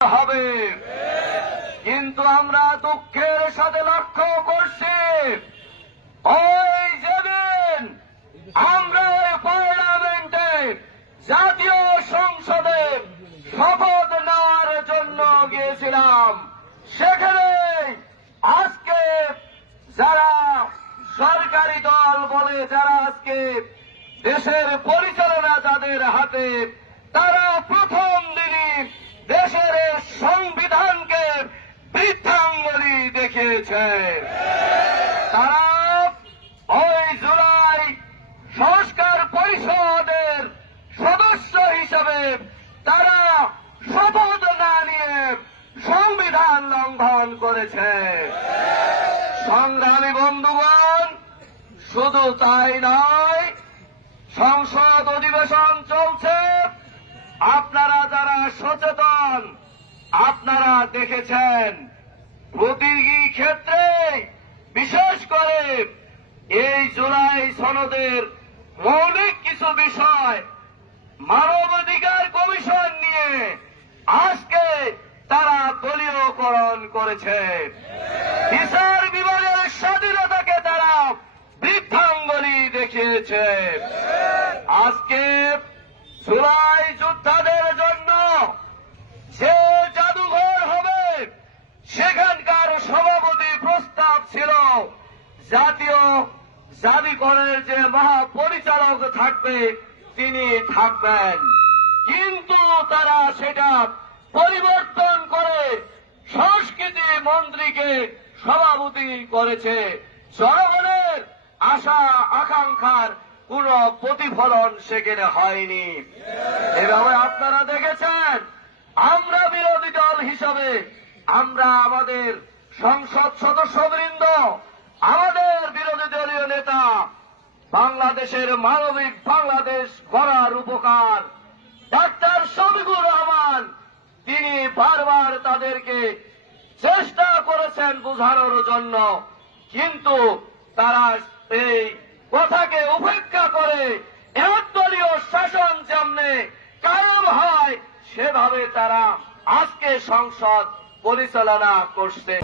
হবে। কিন্তু আমরা দুঃখের সাথে লক্ষ্য করছি ওই যেদিন আমরা পার্লামেন্টে জাতীয় সংসদে শপথ নেওয়ার জন্য গিয়েছিলাম, সেখানে আজকে যারা সরকারি দল বলে, যারা আজকে দেশের পরিচালনা যাদের হাতে, তারা প্রথম দিনই দেশের সংবিধানকে বৃদ্ধাঙ্গুলি দেখিয়েছে। তারা ওই জুলাই সংস্কার পরিষদের সদস্য হিসেবে তারা শপথ না নিয়ে সংবিধান লঙ্ঘন করেছে। সংগ্রামী বন্ধুগণ, শুধু তাই নয়, সংসদ অধিবেশন চলছে। আপনারা যারা সচেতন, আপনারা দেখেছেন প্রতিটি ক্ষেত্রে, বিশেষ করে এই জুলাই সনদের মৌলিক কিছু বিষয় মানবাধিকার কমিশন নিয়ে আজকে তারা দলীয়করণ করেছে। বিচার বিভাগের স্বাধীনতাকে তারা বৃদ্ধাঙ্গুলি দেখিয়েছে। আজকে জুলাই যোদ্ধাদের জন্য যে জাদুঘর হবে, সেখানকার সভাপতি প্রস্তাব ছিল জাতীয় জাদুঘরের যে মহাপরিচালক থাকবে তিনি থাকবেন, কিন্তু তারা সেটা পরিবর্তন করে সংস্কৃতি মন্ত্রীকে সভাপতি করেছে। জনগণের আশা আকাঙ্ক্ষার কোন প্রতিফলন সেখানে হয়নি। এভাবে আপনারা দেখেছেন আমরা বিরোধী দল হিসাবে আমরা আমাদের সংসদ সদস্যবৃন্দ, আমাদের বিরোধী দলীয় নেতা বাংলাদেশের মানবিক বাংলাদেশ গড়ার উপকার ডাক্তার শফিকুর রহমান, তিনি বারবার তাদেরকে চেষ্টা করেছেন বোঝানোর জন্য, কিন্তু তারা এই কথাকে উপেক্ষা করে একদলীয় শাসন যেমনে কায়েম হয় সেভাবে তারা আজকে সংসদ পরিচালনা করছে।